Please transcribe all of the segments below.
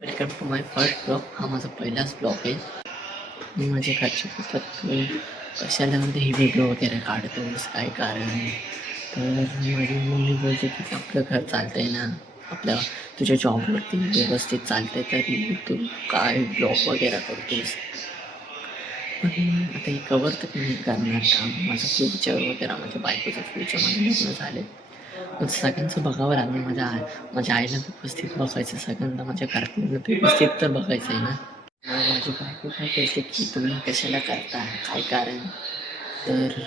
Welcome to my first blog. हा माझा पहिलाच ब्लॉग आहे. मी माझे घरचे बोलतात तू कशाला मध्ये हे व्हिडिओ वगैरे काढतोस, काय कारण. तर माझी मम्मी बोलते की आपलं घर चालतंय ना, आपल्या तुझ्या जॉबवरती व्यवस्थित चालतंय तरी तू काय ब्लॉग वगैरे करतोस. पण आता हे कवर तर मी करणार का, माझं फ्युचर वगैरे, माझ्या बायकोचं फ्युचर, माझं लग्न झाले पण सगळ्यांचं बघावं लागलं. माझ्या आईला व्यवस्थित बघायचं, सगळ्यांना माझ्या घरातल्या व्यवस्थित तर बघायचं आहे ना. माझी बायको काय करते की तुम्ही कशाला करता, काय कारण. तर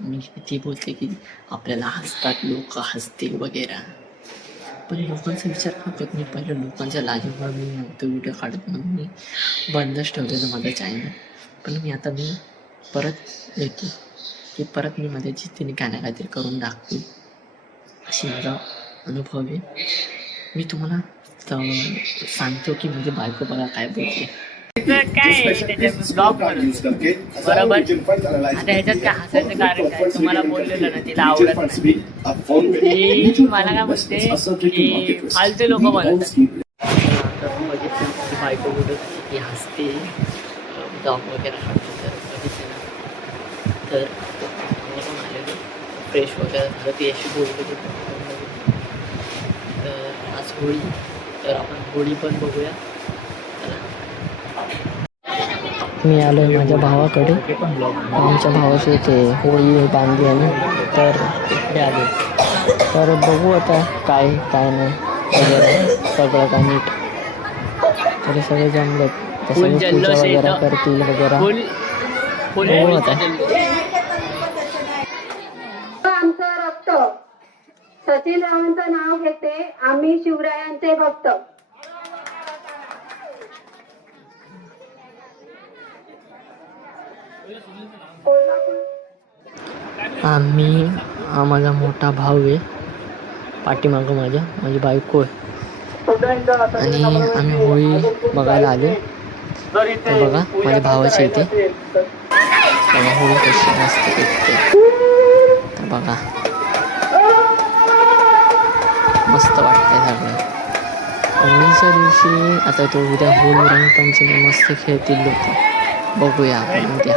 मी ती बोलते की आपल्याला हसतात, लोक हसतील वगैरे. पण लोकांचा विचार का करत नाही. पहिलं लोकांच्या लाजेमुळे मी नव्हतं व्हिडिओ काढत म्हणून मी बंदच ठेवलेलं माझं चॅनल. पण मी परत येतो की परत मी माझ्या जिद्दीने काय ना काहीतरी करून दाखवेल, अशी माझा अनुभव आहे. मी तुम्हाला सांगतो की माझी बायको बघा काय बोलते. काय त्याच्यात ब्लॉग बनवतो बरोबर. आता ह्याच्यात काय हसायचं कारण काय, तुम्हाला बोललेलं ना तिला आवडत नाही. ती मला काय म्हणते की फालतू लोक बनवतात. तर बघितलं माझी बायको बोलत की हसते, जॉब वगैरे करते. तर बघितलं ना, तर पण आलेलो फ्रेश वगैरे झालं, ती अशी बोलत होती. तर आज होळी, तर आपण होळी पण बघूया. मी आलो आहे माझ्या भावाकडे. आमच्या भावाची ते होळी बांधली आहे ना, तर इकडे आले. तर बघू आता काय काय नाही वगैरे, सगळं काय नीट. तरी सगळे जमलं, तर सगळे पूजा वगैरे करतील वगैरे. बघू आता. आमचं रक्त सचिन रावांचं नाव घेते. आम्ही शिवरायांचे भक्त. हा माझा मोठा भाऊ आहे, पाठीमागं माझी बायको आहे. आणि आम्ही होळी बघायला आलो. तर बघा माझ्या भावाची इथे बघा होळी कशी मस्त दिसते. तर बघा मस्त वाटतंय सगळं. होळीच्या दिवशी आता तो उद्या होळी रंगपंचमी मस्त खेळतील लोक. बघूया आपण उद्या.